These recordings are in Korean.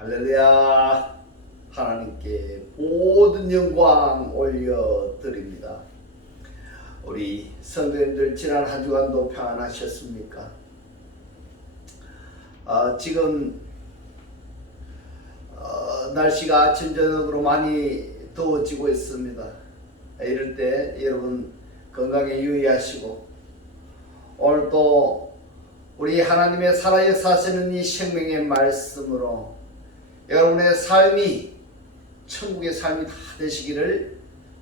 할렐루야. 하나님께 모든 영광 올려드립니다. 우리 성도님들 지난 한 주간도 평안하셨습니까? 지금 날씨가 아침 저녁으로 많이 더워지고 있습니다. 이럴 때 여러분 건강에 유의하시고, 오늘 또 우리 하나님의 살아 역사하시는 이 생명의 말씀으로 여러분의 삶이 천국의 삶이 다 되시기를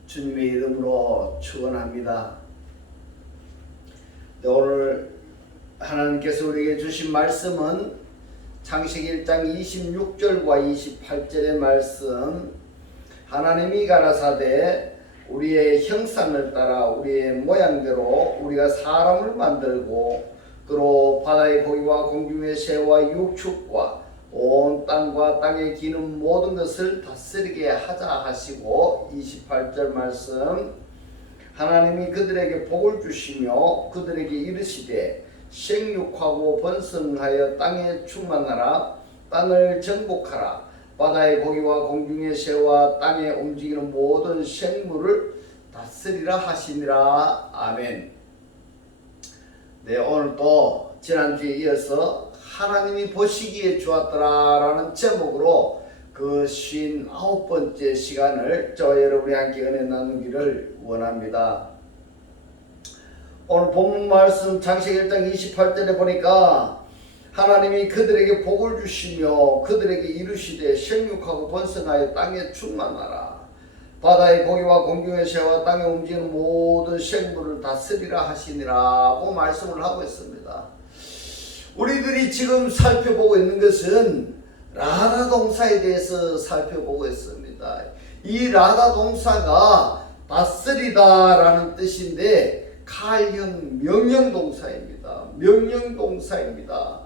주님의 이름으로 축원합니다. 오늘 하나님께서 우리에게 주신 말씀은 창세기 1장 26절과 28절의 말씀. 하나님이 가라사대 우리의 형상을 따라 우리의 모양대로 우리가 사람을 만들고 그로 바다의 고기와 공중의 새와 육축과 온 땅과 땅에 기는 모든 것을 다스리게 하자 하시고, 28절 말씀. 하나님이 그들에게 복을 주시며 그들에게 이르시되 생육하고 번성하여 땅에 충만하라. 땅을 정복하라. 바다의 고기와 공중의 새와 땅에 움직이는 모든 생물을 다스리라 하시니라. 아멘. 네, 오늘 또 지난주에 이어서 하나님이 보시기에 좋았더라 라는 제목으로 그 59번째 시간을 저와 여러분이 함께 은혜 나누기를 원합니다. 오늘 본문 말씀 창세기 1장 28절에 보니까 하나님이 그들에게 복을 주시며 그들에게 이르시되 생육하고 번성하여 땅에 충만하라. 바다의 고기와 공중의 새와 땅에 움직이는 모든 생물을 다스리라 하시니라고 말씀을 하고 있습니다. 우리들이 지금 살펴보고 있는 것은 라다 동사에 대해서 살펴보고 있습니다. 이 라다 동사가 다스리다라는 뜻인데 칼형 명령 동사입니다. 명령 동사입니다.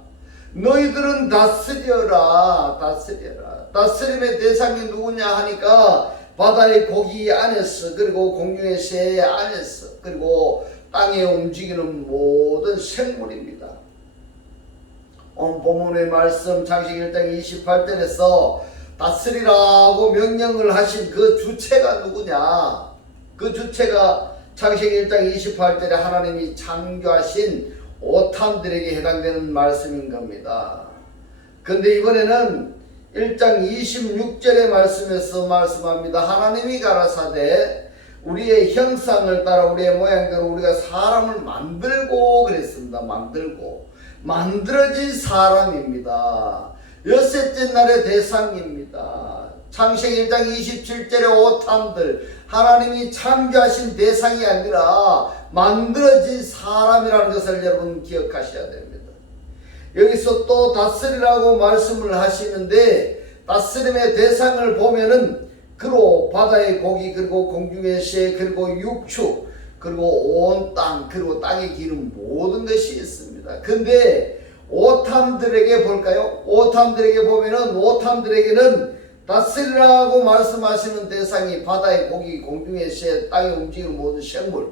너희들은 다스려라, 다스려라. 다스림의 대상이 누구냐 하니까 바다의 고기 안에서, 그리고 공중의 새 안에서, 그리고 땅에 움직이는 모든 생물입니다. 오늘 본문의 말씀 창세기 1장 28절에서 다스리라고 명령을 하신 그 주체가 누구냐? 그 주체가 창세기 1장 28절에 하나님이 창조하신 오탐들에게 해당되는 말씀인 겁니다. 근데 이번에는 1장 26절의 말씀에서 말씀합니다. 하나님이 가라사대 우리의 형상을 따라 우리의 모양대로 우리가 사람을 만들고 그랬습니다. 만들어진 사람입니다. 엿새째 날의 대상입니다. 창세기 1장 27절의 오탐들, 하나님이 창조하신 대상이 아니라 만들어진 사람이라는 것을 여러분 기억하셔야 됩니다. 여기서 또 다스리라고 말씀을 하시는데, 다스림의 대상을 보면은 그로 바다의 고기, 그리고 공중의 새, 그리고 육축, 그리고 온 땅, 그리고 땅에 기는 모든 것이 있습니다. 근데 오탐들에게 볼까요? 오탐들에게 보면은 오탐들에게는 다스리라고 말씀하시는 대상이 바다의 고기, 공중의 새, 땅에 움직이는 모든 생물,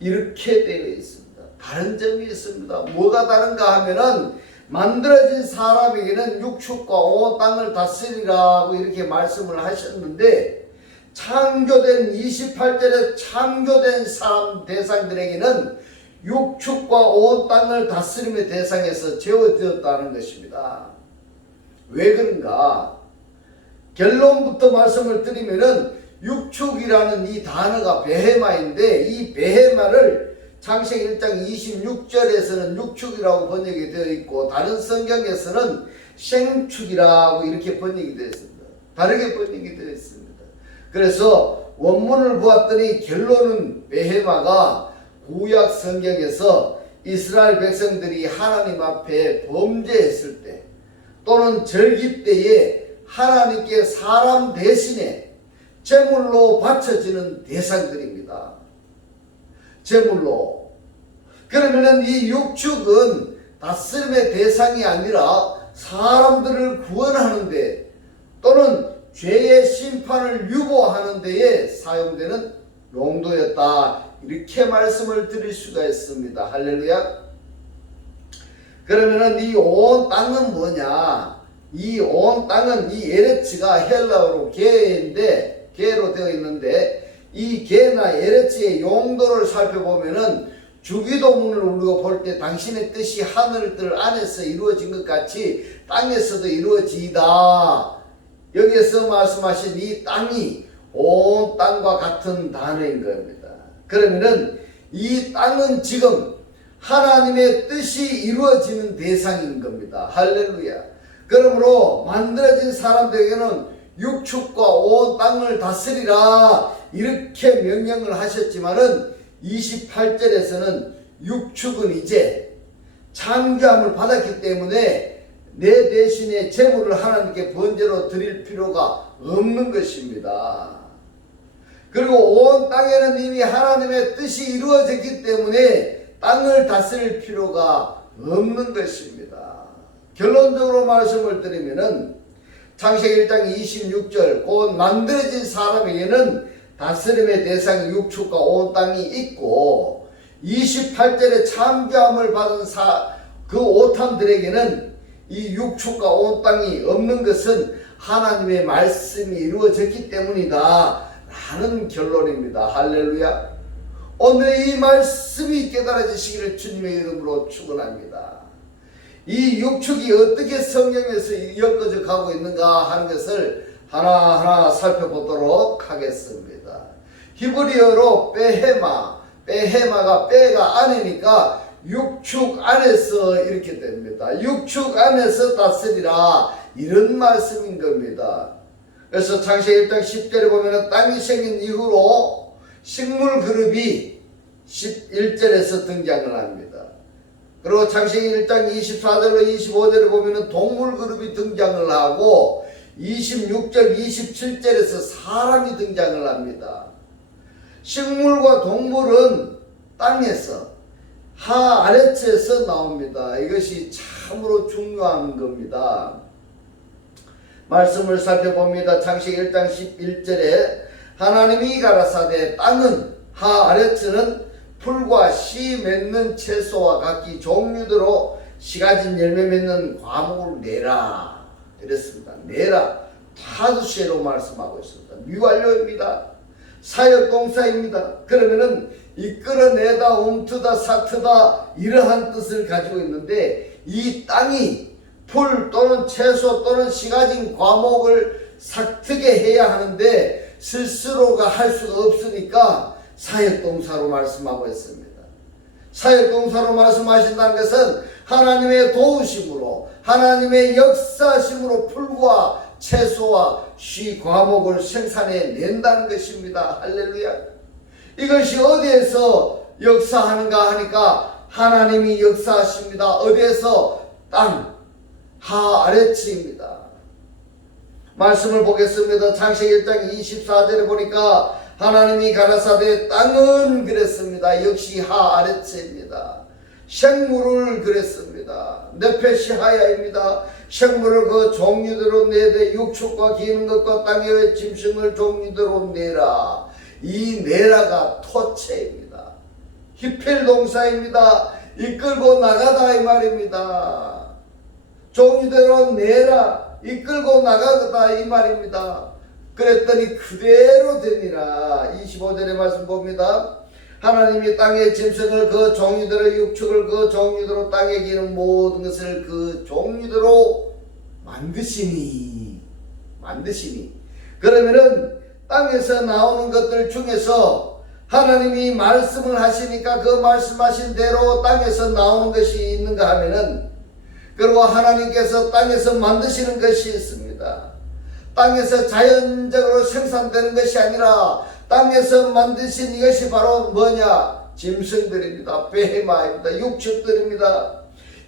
이렇게 되어 있습니다. 다른 점이 있습니다. 뭐가 다른가 하면은 만들어진 사람에게는 육축과 온 땅을 다스리라고 이렇게 말씀을 하셨는데, 창조된 28절에 창조된 사람 대상들에게는 육축과 온 땅을 다스림의 대상에서 제어되었다는 것입니다. 왜 그런가? 결론부터 말씀을 드리면은 육축이라는 이 단어가 베헤마인데, 이 베헤마를 창세기 1장 26절에서는 육축이라고 번역이 되어 있고, 다른 성경에서는 생축이라고 이렇게 번역이 되어 있습니다. 다르게 번역이 되어 있습니다. 그래서 원문을 보았더니 결론은 베헤마가 구약 성경에서 이스라엘 백성들이 하나님 앞에 범죄했을 때 또는 절기 때에 하나님께 사람 대신에 제물로 바쳐지는 대상들입니다. 제물로. 그러면은 이 육축은 다스림의 대상이 아니라 사람들을 구원하는데 또는 죄의 심판을 유보하는 데에 사용되는 용도였다, 이렇게 말씀을 드릴 수가 있습니다. 할렐루야. 그러면은 이 온 땅은 뭐냐? 이 온 땅은 이 에레츠가 헬라어로 게로 되어 있는데 이 게나 에레츠의 용도를 살펴보면은 주기도문을 우리가 볼 때 당신의 뜻이 하늘들 안에서 이루어진 것 같이 땅에서도 이루어지이다. 여기에서 말씀하신 이 땅이 온 땅과 같은 단어인 겁니다. 그러면은 이 땅은 지금 하나님의 뜻이 이루어지는 대상인 겁니다. 할렐루야. 그러므로 만들어진 사람들에게는 육축과 온 땅을 다스리라 이렇게 명령을 하셨지만은 28절에서는 육축은 이제 창조함을 받았기 때문에 내 대신에 재물을 하나님께 번제로 드릴 필요가 없는 것입니다. 그리고 온 땅에는 이미 하나님의 뜻이 이루어졌기 때문에 땅을 다스릴 필요가 없는 것입니다. 결론적으로 말씀을 드리면은 창세기 1장 26절 곧 만들어진 사람에게는 다스림의 대상이 육축과 온 땅이 있고 28절에 창조함을 받은 그 오탐들에게는 이 육축과 온 땅이 없는 것은 하나님의 말씀이 이루어졌기 때문이다 라는 결론입니다. 할렐루야. 오늘 이 말씀이 깨달아지시기를 주님의 이름으로 축원합니다. 이 육축이 어떻게 성경에서 엮어져 가고 있는가 하는 것을 하나하나 살펴보도록 하겠습니다. 히브리어로 베헤마가 빼가 안이니까 육축 안에서 이렇게 됩니다. 육축 안에서 다스리라 이런 말씀인 겁니다. 그래서 창세기 1장 10절에 보면 땅이 생긴 이후로 식물 그룹이 11절에서 등장을 합니다. 그리고 창세기 1장 24절로 25절에 보면 동물 그룹이 등장을 하고 26절 27절에서 사람이 등장을 합니다. 식물과 동물은 땅에서 하아래츠에서 나옵니다. 이것이 참으로 중요한 겁니다. 말씀을 살펴봅니다. 창세기 1장 11절에 하나님이 가라사대 땅은 하아래츠는 풀과 씨 맺는 채소와 각기 종류대로 씨 가진 열매 맺는 과목을 내라 이랬습니다. 내라 타두시로 말씀하고 있습니다. 미완료입니다. 사역동사입니다. 그러면은 이끌어내다, 옮트다, 사트다 이러한 뜻을 가지고 있는데 이 땅이 풀 또는 채소 또는 씨 가진 과목을 삭트게 해야 하는데 스스로가 할 수가 없으니까 사역동사로 말씀하고 있습니다. 사역동사로 말씀하신다는 것은 하나님의 도우심으로 하나님의 역사심으로 풀과 채소와 씨 과목을 생산해 낸다는 것입니다. 할렐루야. 이것이 어디에서 역사하는가 하니까 하나님이 역사하십니다. 어디에서? 땅 하아래츠입니다. 말씀을 보겠습니다. 창세기 1장 24절에 보니까 하나님이 가라사대 땅은 그랬습니다. 역시 하아래츠입니다. 생물을 그랬습니다. 네페시하야입니다. 생물을 그 종류대로 내되 육축과 기는 것과 땅의 짐승을 종류대로 내라. 이 내라가 토체입니다. 히필 동사입니다. 이끌고 나가다 이 말입니다. 종류대로 내라. 이끌고 나가다 이 말입니다. 그랬더니 그대로 되니라. 25절의 말씀 봅니다. 하나님이 땅의 짐승을 그 종류대로 육축을 그 종류대로 땅에 기는 모든 것을 그 종류대로 만드시니 그러면은 땅에서 나오는 것들 중에서 하나님이 말씀을 하시니까 그 말씀하신 대로 땅에서 나오는 것이 있는가 하면은 그리고 하나님께서 땅에서 만드시는 것이 있습니다. 땅에서 자연적으로 생산되는 것이 아니라 땅에서 만드신 이것이 바로 뭐냐? 짐승들입니다. 베헤마입니다. 육축들입니다.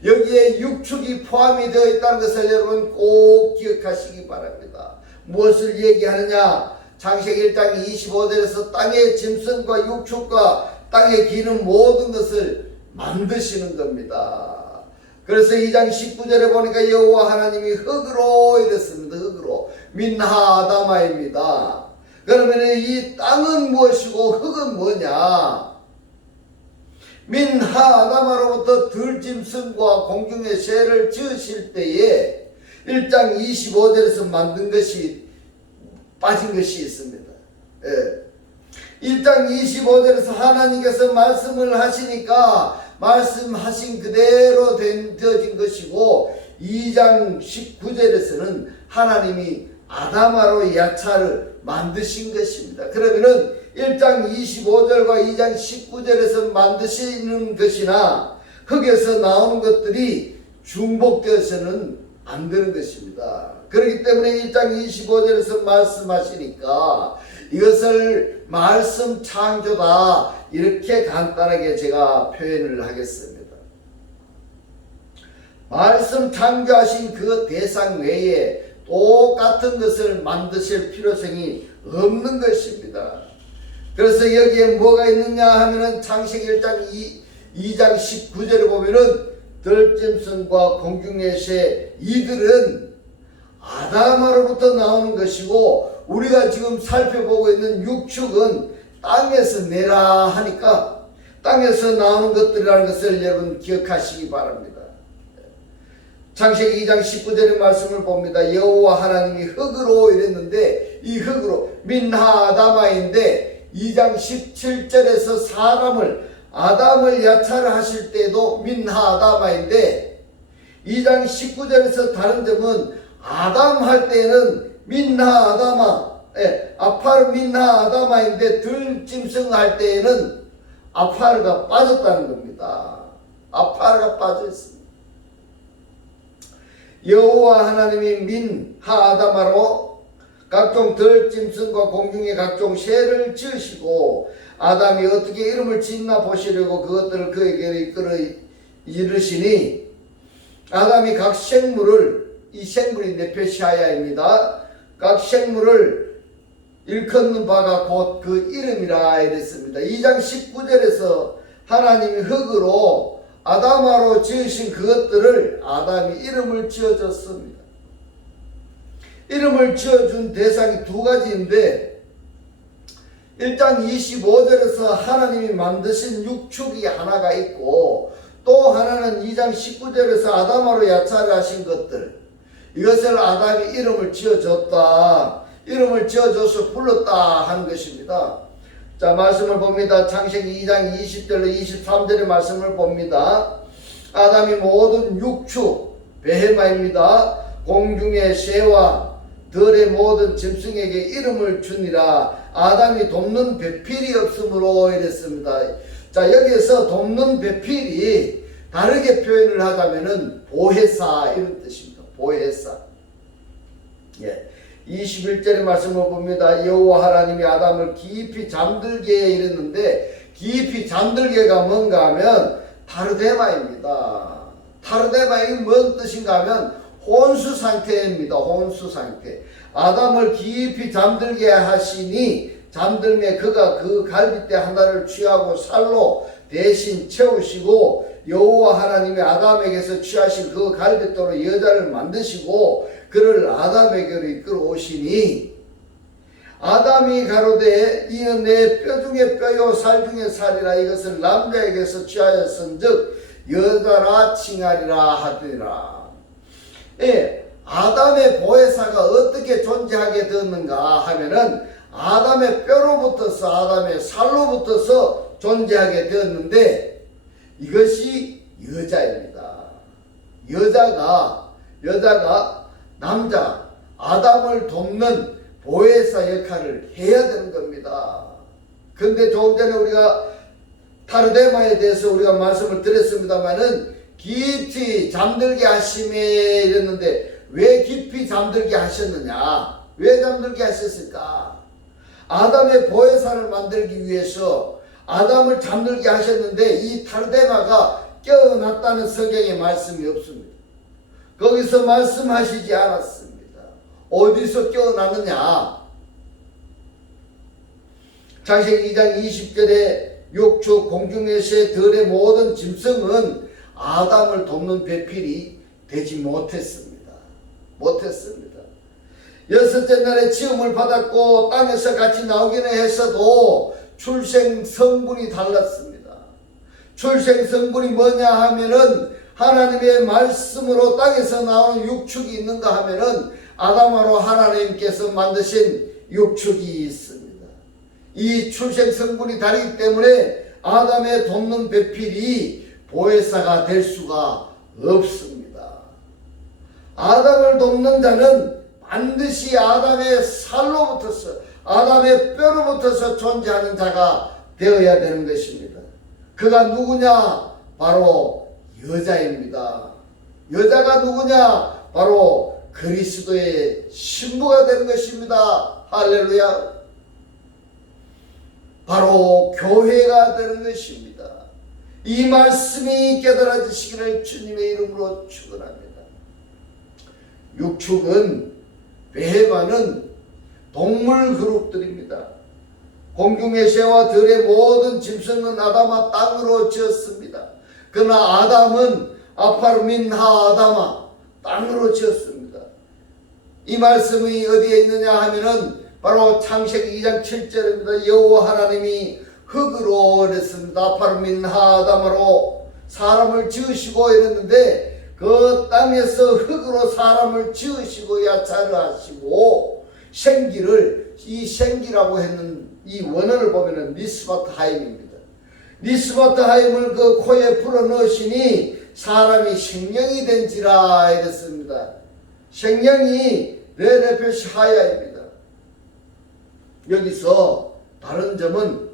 여기에 육축이 포함이 되어 있다는 것을 여러분 꼭 기억하시기 바랍니다. 무엇을 얘기하느냐? 창세기 1장 25절에서 땅의 짐승과 육축과 땅에 기는 모든 것을 만드시는 겁니다. 그래서 2장 19절에 보니까 여호와 하나님이 흙으로 이랬습니다. 흙으로 민하아다마입니다. 그러면 이 땅은 무엇이고 흙은 뭐냐? 민하아다마로부터 들짐승과 공중의 새를 지으실 때에 1장 25절에서 만든 것이 빠진 것이 있습니다. 1장 25절에서 하나님께서 말씀을 하시니까 말씀하신 그대로 되어진 것이고, 2장 19절에서는 하나님이 아담아로 야차를 만드신 것입니다. 그러면은 1장 25절과 2장 19절에서 만드시는 것이나 흙에서 나오는 것들이 중복되어서는 안 되는 것입니다. 그렇기 때문에 1장 25절에서 말씀하시니까 이것을 말씀 창조다, 이렇게 간단하게 제가 표현을 하겠습니다. 말씀 창조하신 그 대상 외에 똑같은 것을 만드실 필요성이 없는 것입니다. 그래서 여기에 뭐가 있느냐 하면은 창세기 1장 2장 19절에 보면은 들짐승과 공중의 새, 이들은 아담아로부터 나오는 것이고, 우리가 지금 살펴보고 있는 육축은 땅에서 내라 하니까 땅에서 나오는 것들이라는 것을 여러분 기억하시기 바랍니다. 창세기 2장 19절의 말씀을 봅니다. 여호와 하나님이 흙으로 이랬는데, 이 흙으로 민하 아담아인데, 2장 17절에서 아담을 야차를 하실 때도 민하 아담아인데, 2장 19절에서 다른 점은 아담 할 때는 민하 아담아, 아파르 민하 아담아인데, 들짐승 할 때에는 아파르가 빠졌다는 겁니다. 아파르가 빠져 있습니다. 여호와 하나님이 민하 아담아로 각종 들짐승과 공중의 각종 새를 지으시고, 아담이 어떻게 이름을 짓나 보시려고 그것들을 그에게 이끌어 이르시니, 아담이 각 생물을, 이 생물이 네페시아야입니다. 각 생물을 일컫는 바가 곧 그 이름이라 이랬습니다. 2장 19절에서 하나님이 흙으로 아담아로 지으신 그것들을 아담이 이름을 지어줬습니다. 이름을 지어준 대상이 두 가지인데, 1장 25절에서 하나님이 만드신 육축이 하나가 있고, 또 하나는 2장 19절에서 아담아로 야차를 하신 것들, 이것을 아담이 이름을 지어줬다, 이름을 지어줘서 불렀다 하는 것입니다. 자, 말씀을 봅니다. 창세기 2장 20절로 23절의 말씀을 봅니다. 아담이 모든 육축, 베헤마입니다. 공중의 새와 들의 모든 짐승에게 이름을 주니라. 아담이 돕는 배필이 없으므로 이랬습니다. 자, 여기에서 돕는 배필이 다르게 표현을 하자면은 보혜사, 이런 뜻입니다. 보혜사. 21절의 말씀을 봅니다. 여호와 하나님이 아담을 깊이 잠들게 이랬는데, 깊이 잠들게가 뭔가 하면 타르데마입니다. 타르데마이 뭔 뜻인가 하면 혼수 상태입니다. 혼수 상태. 아담을 깊이 잠들게 하시니, 잠들매 그가 그 갈빗대 하나를 취하고 살로 대신 채우시고, 여호와 하나님이 아담에게서 취하신 그 갈빗대로 여자를 만드시고 그를 아담에게로 이끌어 오시니, 아담이 가로되 이는 내 뼈 중에 뼈요 살 중에 살이라, 이것을 남자에게서 취하였은즉 여자라 칭하리라 하더니라. 아담의 보혜사가 어떻게 존재하게 되었는가 하면은 아담의 뼈로부터서, 아담의 살로부터서 존재하게 되었는데, 이것이 여자입니다. 여자가 남자 아담을 돕는 보혜사 역할을 해야 되는 겁니다. 그런데 조금 전에 우리가 타르데마에 대해서 우리가 말씀을 드렸습니다만은, 깊이 잠들게 하심에 이랬는데, 왜 깊이 잠들게 하셨느냐? 왜 잠들게 하셨을까? 아담의 보혜사를 만들기 위해서 아담을 잠들게 하셨는데, 이 타르데마가 깨어났다는 성경의 말씀이 없습니다. 거기서 말씀하시지 않았습니다. 어디서 깨어났느냐? 창세기 2장 20절에 육축, 공중의 새, 들의 모든 짐승은 아담을 돕는 배필이 되지 못했습니다. 여섯째 날에 지음을 받았고 땅에서 같이 나오기는 했어도 출생 성분이 달랐습니다. 출생 성분이 뭐냐 하면은 하나님의 말씀으로 땅에서 나오는 육축이 있는가 하면은 아담으로 하나님께서 만드신 육축이 있습니다. 이 출생 성분이 다르기 때문에 아담의 돕는 배필이 보혜사가 될 수가 없습니다. 아담을 돕는 자는 반드시 아담의 살로부터서, 아담의 뼈로부터서 존재하는 자가 되어야 되는 것입니다. 그가 누구냐? 바로 여자입니다. 여자가 누구냐? 바로 그리스도의 신부가 되는 것입니다. 할렐루야. 바로 교회가 되는 것입니다. 이 말씀이 깨달아지시기를 주님의 이름으로 축원합니다. 육축은 베헤마는 동물 그룹들입니다. 공중의 새와 들의 모든 짐승은 아담아 땅으로 지었습니다. 그러나 아담은 아파르민 하 아담아 땅으로 지었습니다. 이 말씀이 어디에 있느냐 하면은 바로 창세기 2장 7절입니다. 여호와 하나님이 흙으로 그랬습니다. 아파르민 하 아담으로 사람을 지으시고 이랬는데 그 땅에서 흙으로 사람을 지으시고 야차를 하시고 생기를, 이 생기라고 했는 이 원어를 보면은 니스바트 하임입니다. 니스바트 하임을 그 코에 풀어 넣으시니 사람이 생명이 된지라 이랬습니다. 생명이 레레페시 하야입니다. 여기서 다른 점은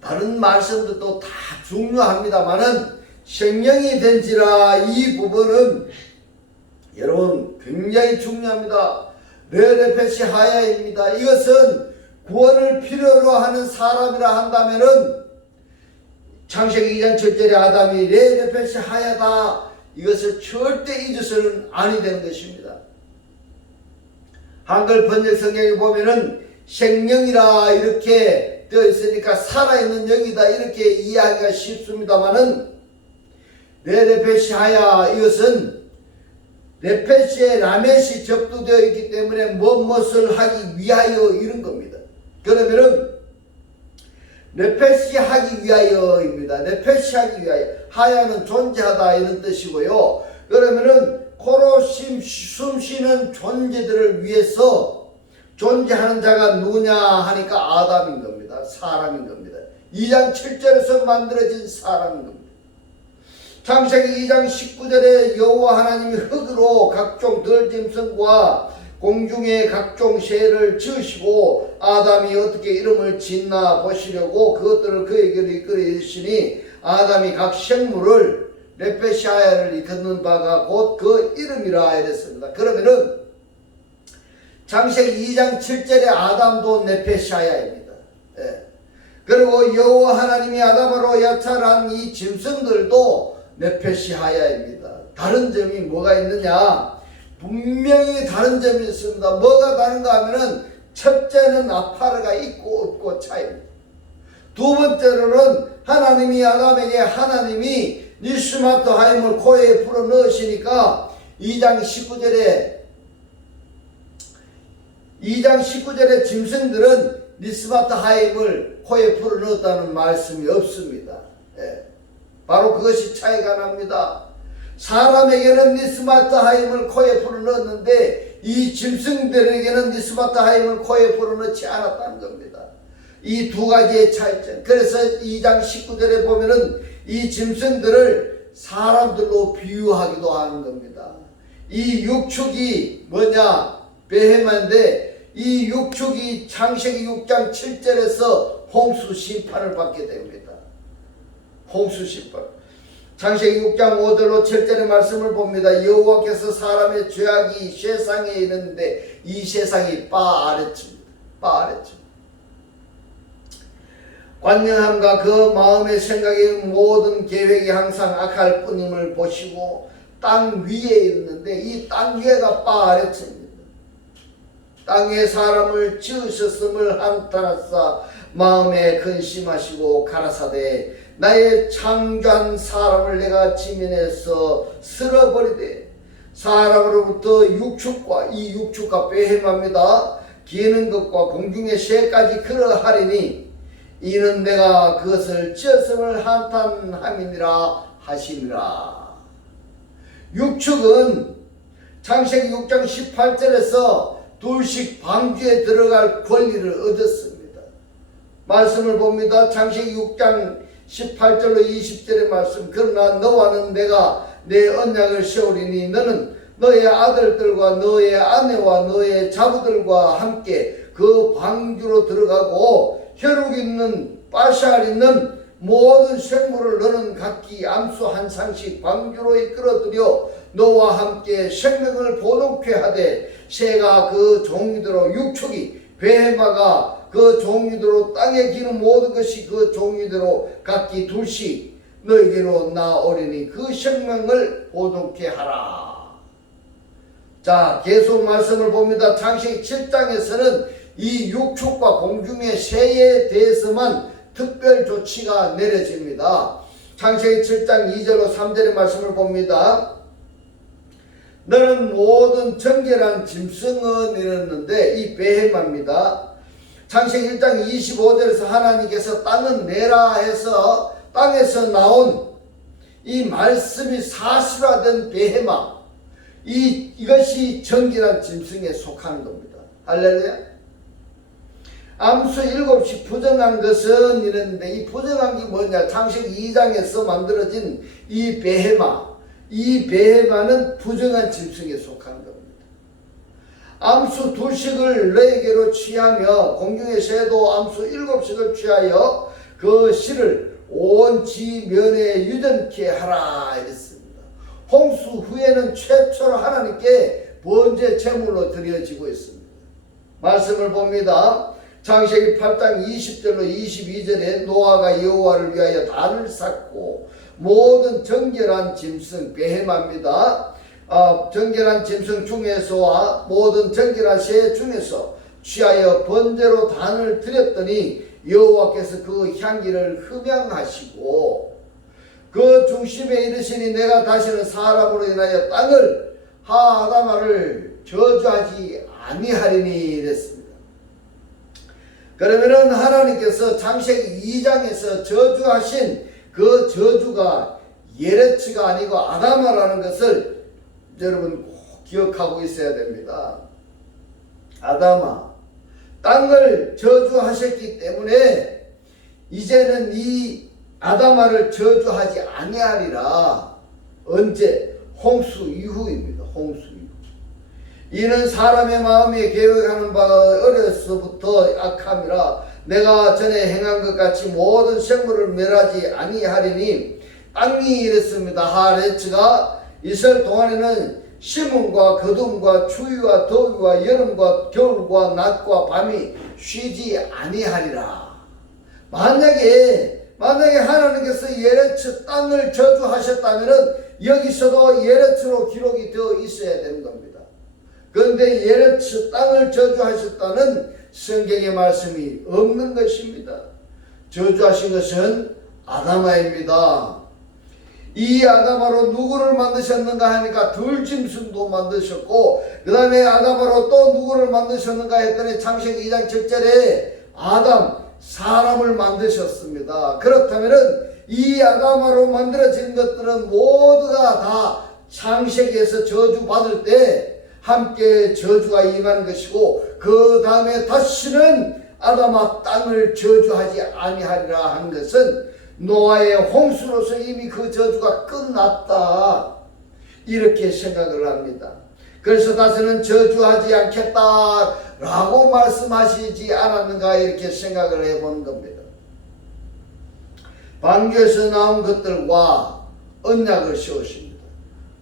다른 말씀들도 다 중요합니다만은 생명이 된지라 이 부분은 여러분 굉장히 중요합니다. 레레페시 하야입니다. 이것은 구원을 필요로 하는 사람이라 한다면은 창세기 2장 7절에 아담이 레레페시 하야다, 이것을 절대 잊어서는 아니 되는 것입니다. 한글 번역 성경에 보면은 생명이라 이렇게 되어 있으니까 살아있는 영이다 이렇게 이해하기가 쉽습니다만은 레레페시 하야, 이것은 레페시에 라멧이 접두되어 있기 때문에 무엇을 하기 위하여 이런 겁니다. 그러면은 레페시 하기 위하여입니다. 레페시 하기 위하여. 하야는 존재하다 이런 뜻이고요. 그러면은 코로 숨쉬는 존재들을 위해서 존재하는 자가 누구냐 하니까 아담인 겁니다. 사람인 겁니다. 2장 7절에서 만들어진 사람인 겁니다. 창세기 2장 19절에 여호와 하나님이 흙으로 각종 들짐승과 공중의 각종 새를 지으시고 아담이 어떻게 이름을 짓나 보시려고 그것들을 그에게로 이끌어 이르시니 아담이 각 생물을 레페시아야를 이끄는 바가 곧 그 이름이라 이랬습니다. 그러면은 창세기 2장 7절에 아담도 네페시아야입니다. 예. 그리고 여호와 하나님이 아담으로 야찰한 이 짐승들도 네페시하야입니다. 다른 점이 뭐가 있느냐? 분명히 다른 점이 있습니다. 뭐가 다른가 하면은 첫째는 아파르가 있고 없고 차이입니다. 두 번째로는 하나님이 아담에게 하나님이 니스마트 하임을 코에 풀어 넣으시니까 2장 19절에 짐승들은 니스마트 하임을 코에 풀어 넣었다는 말씀이 없습니다. 예. 바로 그것이 차이가 납니다. 사람에게는 니스마트 하임을 코에 풀어 넣었는데 이 짐승들에게는 니스마트 하임을 코에 풀어 넣지 않았다는 겁니다. 이 두 가지의 차이점. 그래서 2장 19절에 보면은 이 짐승들을 사람들로 비유하기도 하는 겁니다. 이 육축이 뭐냐? 베헤마인데 이 육축이 창세기 6장 7절에서 홍수 심판을 받게 됩니다. 홍수 심판. 창세기 6장 5절로 7절의 말씀을 봅니다. 여호와께서 사람의 죄악이 세상에 있는데 이 세상이 바 아래쯤입니다. 바 아래쯤. 관념함과 그 마음의 생각의 모든 계획이 항상 악할 뿐임을 보시고 땅 위에 있는데 이 땅 위에가 바 아래쯤입니다. 땅에 사람을 지으셨음을 한탄하사 마음에 근심하시고 가라사대 나의 창조한 사람을 내가 지면에서 쓸어버리되 사람으로부터 육축과 이 육축과 베헤마입니다. 기는 것과 공중의 새까지 그러하리니 이는 내가 그것을 지었음을 한탄함이니라 하시니라. 육축은 창세기 6장 18절에서 둘씩 방주에 들어갈 권리를 얻었습니다. 말씀을 봅니다. 창세기 6장 18절로 20절의 말씀. 그러나 너와는 내가 내 언약을 세우리니 너는 너의 아들들과 너의 아내와 너의 자부들과 함께 그 방주로 들어가고 혈육 있는 빠샬 있는 모든 생물을 너는 각기 암수 한 상씩 방주로 이끌어들여 너와 함께 생명을 보존케 하되 새가 그 종류대로 육축이 베마가 그 종류대로 땅에 기는 모든 것이 그 종류대로 각기 둘씩 너에게로 나오리니 그 생명을 보존케 하라. 자, 계속 말씀을 봅니다. 창세기 7장에서는 이 육축과 공중의 새에 대해서만 특별 조치가 내려집니다. 창세기 7장 2절로 3절의 말씀을 봅니다. 너는 모든 정결한 짐승은 이랬는데 이 베헤마입니다. 창세기 1장 25절에서 하나님께서 땅은 내라 해서 땅에서 나온 이 말씀이 사실화된 베헤마, 이것이 정결한 짐승에 속하는 겁니다. 할렐루야. 암수 7이 부정한 것은 이랬는데 이 부정한 게 뭐냐? 창세기 2장에서 만들어진 이 베헤마, 이 베헤마는 부정한 짐승에 속하는 겁니다. 암수 2씩을 너에게로 취하며 공중의 새도 암수 7씩을 취하여 그 씨를 온 지면에 유전케 하라 이랬습니다. 홍수 후에는 최초로 하나님께 번제 제물로 드려지고 있습니다. 말씀을 봅니다. 창세기 8장 20절로 22절에 노아가 여호와를 위하여 단을 쌓고 모든 정결한 짐승 베헤마입니다. 정결한 짐승 중에서와 모든 정결한 새 중에서 취하여 번제로 단을 드렸더니 여호와께서 그 향기를 흠양하시고 그 중심에 이르시니 내가 다시는 사람으로 인하여 땅을 아담아를 저주하지 아니하리니 이랬습니다. 그러면은 하나님께서 창세기 2장에서 저주하신 그 저주가 예레츠가 아니고 아담아라는 것을 여러분 꼭 기억하고 있어야 됩니다. 아담아, 땅을 저주하셨기 때문에 이제는 이 아담아를 저주하지 아니하리라. 언제? 홍수 이후입니다. 홍수 이후. 이는 사람의 마음에 계획하는 바가 어려서부터 악함이라 내가 전에 행한 것 같이 모든 생물을 멸하지 아니하리니 땅이 이랬습니다. 하레츠가 있을 동안에는 심음과 거둠과 추위와 더위와 여름과 겨울과 낮과 밤이 쉬지 아니하리라. 만약에 하나님께서 예레츠 땅을 저주하셨다면 여기서도 예레츠로 기록이 되어 있어야 되는 겁니다. 그런데 예레츠 땅을 저주하셨다는 성경의 말씀이 없는 것입니다. 저주하신 것은 아담아입니다. 이 아담아로 누구를 만드셨는가 하니까 들짐승도 만드셨고 그 다음에 아담아로 또 누구를 만드셨는가 했더니 창세기 2장 7절에 아담 사람을 만드셨습니다. 그렇다면 이 아담아로 만들어진 것들은 모두가 다 창세기에서 저주받을 때 함께 저주가 임하는 것이고 그 다음에 다시는 아담아 땅을 저주하지 아니하리라 하는 것은 노아의 홍수로서 이미 그 저주가 끝났다 이렇게 생각을 합니다. 그래서 다시는 저주하지 않겠다라고 말씀하시지 않았는가 이렇게 생각을 해보는 겁니다. 방주에서 나온 것들과 언약을 세우십니다.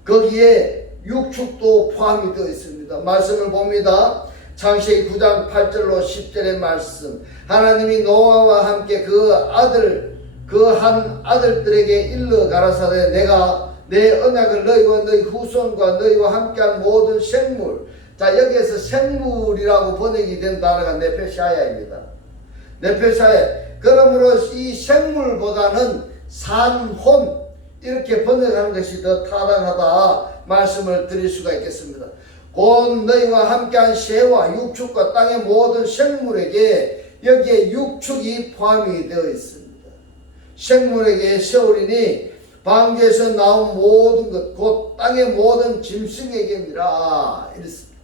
거기에 육축도 포함이 되어 있습니다. 말씀을 봅니다. 창세기 9장 8절로 10절의 말씀. 하나님이 노아와 함께 그 한 아들들에게 일러 가라사대 내가 내 언약을 너희와 너희 후손과 너희와 함께한 모든 생물. 자, 여기에서 생물이라고 번역이 된 단어가 네페샤야입니다. 네페샤야. 그러므로 이 생물보다는 산혼 이렇게 번역하는 것이 더 타당하다 말씀을 드릴 수가 있겠습니다. 곧 너희와 함께한 새와 육축과 땅의 모든 생물에게 여기에 육축이 포함이 되어 있습니다. 생물에게 세우리니 방주에서 나온 모든 것 곧 땅의 모든 짐승에게니라 이랬습니다.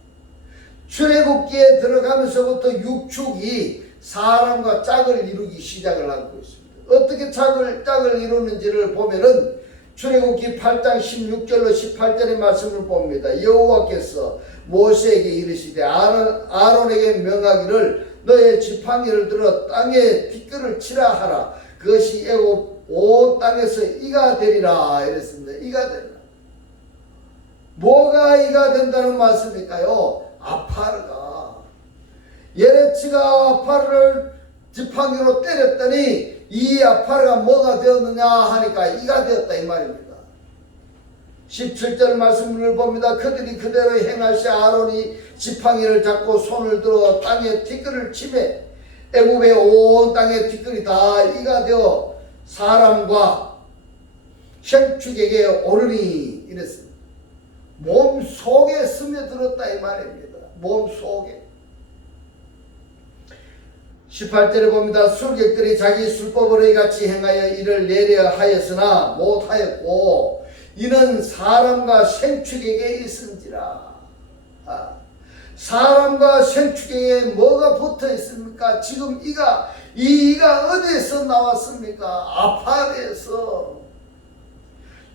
출애굽기에 들어가면서부터 육축이 사람과 짝을 이루기 시작을 하고 있습니다. 어떻게 짝을 이루는지를 보면은 출애굽기 8장 16절로 18절의 말씀을 봅니다. 여호와께서 모세에게 이르시되 아론에게 명하기를 너의 지팡이를 들어 땅에 티끌을 치라 하라. 그것이 애굽 온 땅에서 이가 되리라 이랬습니다. 이가 되리라. 뭐가 이가 된다는 말씀일까요? 아파르가. 예레치가 아파르를 지팡이로 때렸더니 이 아파르가 뭐가 되었느냐 하니까 이가 되었다 이 말입니다. 17절 말씀을 봅니다. 그들이 그대로 행하시 아론이 지팡이를 잡고 손을 들어 땅에 티끌을 치매 애굽의 온 땅에 티끌이 다 이가 되어 사람과 생축에게 오르니 이랬습니다. 몸 속에 스며들었다 이 말입니다. 몸 속에. 18절에 봅니다. 술객들이 자기 술법을 같이 행하여 이를 내려 하였으나 못하였고 이는 사람과 생축에게 있은지라. 사람과 생축에게 뭐가 붙어 있습니까? 지금 이 이가 어디에서 나왔습니까? 아파르에서.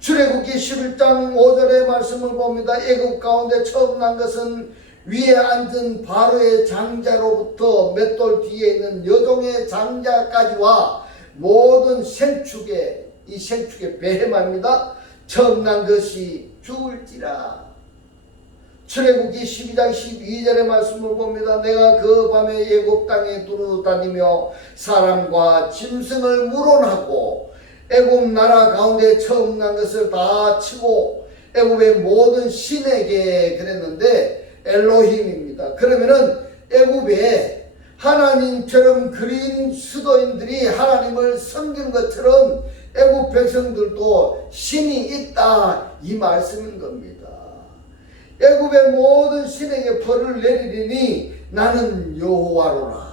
출애굽기 11장 5절의 말씀을 봅니다. 애굽 가운데 처음 난 것은 위에 앉은 바로의 장자로부터 맷돌 뒤에 있는 여종의 장자까지와 모든 생축에, 이 생축의 베헤마입니다. 처음 난 것이 죽을지라. 출애굽기 12장 12절의 말씀을 봅니다. 내가 그 밤에 애굽 땅에 두루 다니며 사람과 짐승을 물어나고 애굽 나라 가운데 처음 난 것을 다 치고 애굽의 모든 신에게 그랬는데 엘로힘입니다. 그러면은 애굽에 하나님처럼 그린 수도인들이 하나님을 섬기는 것처럼 애굽 백성들도 신이 있다 이 말씀인 겁니다. 애굽의 모든 신에게 벌을 내리리니 나는 여호와로라.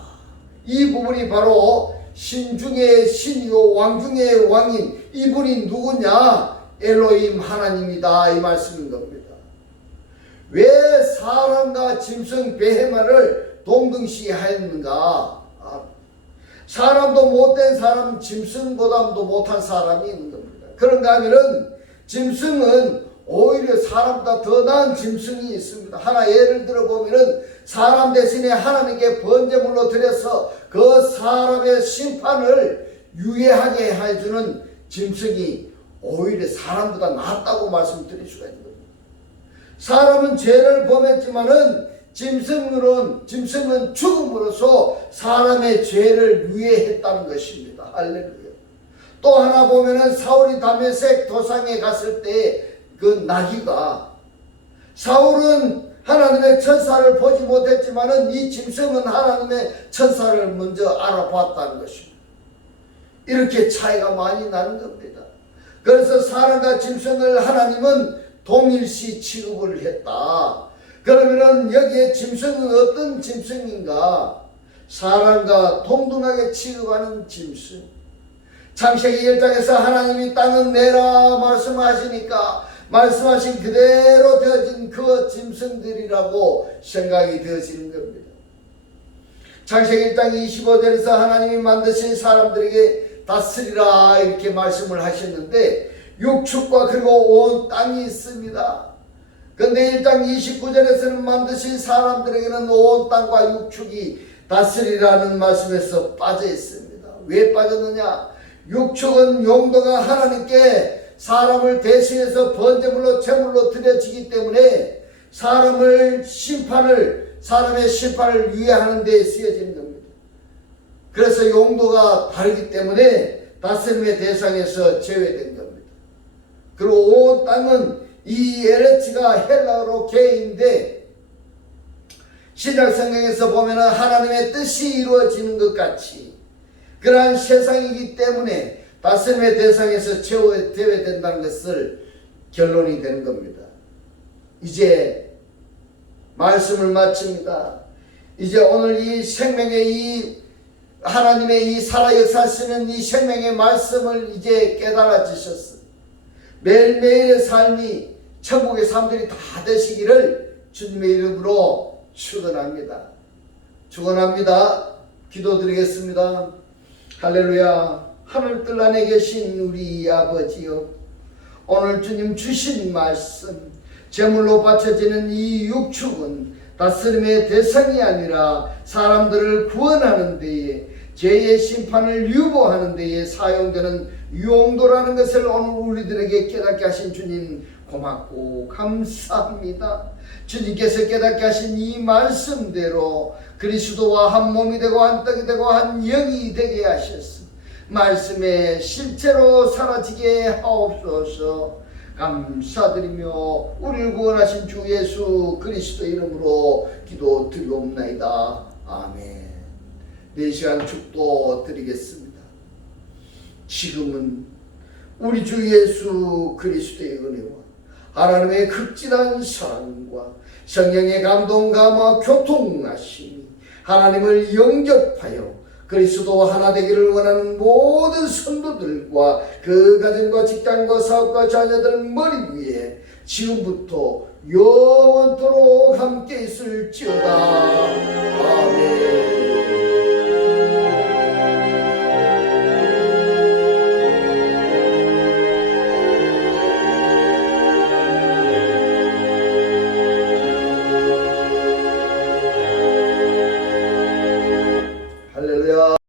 이 부분이 바로 신 중의 신이요 왕 중의 왕인 이분이 누구냐? 엘로힘 하나님이다 이 말씀인 겁니다. 왜 사람과 짐승 베헤마를 동등시 하였는가? 사람도 못된 사람, 짐승보다도 못한 사람이 있는 겁니다. 그런가 하면은 짐승은 오히려 사람보다 더 나은 짐승이 있습니다. 하나 예를 들어 보면은 사람 대신에 하나님께 번제물로 드려서 그 사람의 심판을 유예하게 해주는 짐승이 오히려 사람보다 낫다고 말씀드릴 수가 있는 겁니다. 사람은 죄를 범했지만은 짐승은 죽음으로써 사람의 죄를 유예했다는 것입니다. 할렐루야. 또 하나 보면은 사울이 다메섹 도상에 갔을 때 그 나귀가 사울은 하나님의 천사를 보지 못했지만은 이 짐승은 하나님의 천사를 먼저 알아봤다는 것입니다. 이렇게 차이가 많이 나는 겁니다. 그래서 사람과 짐승을 하나님은 동일시 취급을 했다. 그러면은 여기에 짐승은 어떤 짐승인가? 사람과 동등하게 취급하는 짐승. 창세기 1장에서 하나님이 땅은 내라 말씀하시니까 말씀하신 그대로 되어진 그 짐승들이라고 생각이 되어지는 겁니다. 창세기 1장 25절에서 하나님이 만드신 사람들에게 다스리라 이렇게 말씀을 하셨는데 육축과 그리고 온 땅이 있습니다. 그런데 1장 29절에서는 만드신 사람들에게는 온 땅과 육축이 다스리라는 말씀에서 빠져 있습니다. 왜 빠졌느냐? 육축은 용도가 하나님께 사람을 대신해서 번제물로 제물로 드려지기 때문에 사람의 심판을 유예하는 데 쓰여지는 겁니다. 그래서 용도가 다르기 때문에 다스림의 대상에서 제외된 겁니다. 그리고 온 땅은 이 에레츠가 헬라어로 개인데 신약 성경에서 보면 하나님의 뜻이 이루어지는 것 같이 그러한 세상이기 때문에 다스림의 대상에서 제외된다는 것을 결론이 되는 겁니다. 이제 말씀을 마칩니다. 이제 오늘 이 생명의 이 하나님의 이 살아 역사하시는 이 생명의 말씀을 이제 깨달아지셨어. 매일매일의 삶이 천국의 삶들이 다 되시기를 주님의 이름으로 축원합니다. 축원합니다. 기도드리겠습니다. 할렐루야. 하늘뜰 안에 계신 우리 아버지여, 오늘 주님 주신 말씀, 제물로 바쳐지는 이 육축은 다스림의 대상이 아니라 사람들을 구원하는 데에, 죄의 심판을 유보하는 데에 사용되는 용도라는 것을 오늘 우리들에게 깨닫게 하신 주님 고맙고 감사합니다. 주님께서 깨닫게 하신 이 말씀대로 그리스도와 한 몸이 되고 한 떡이 되고 한 영이 되게 하셨습니다. 말씀에 실제로 사라지게 하옵소서. 감사드리며 우리를 구원하신 주 예수 그리스도 이름으로 기도드리옵나이다. 아멘. 네 시간 축도 드리겠습니다. 지금은 우리 주 예수 그리스도의 은혜와 하나님의 극진한 사랑과 성령의 감동감화 교통하심이 하나님을 영접하여 그리스도와 하나 되기를 원하는 모든 성도들과 그 가정과 직장과 사업과 자녀들 머리 위에 지금부터 영원토록 함께 있을지어다.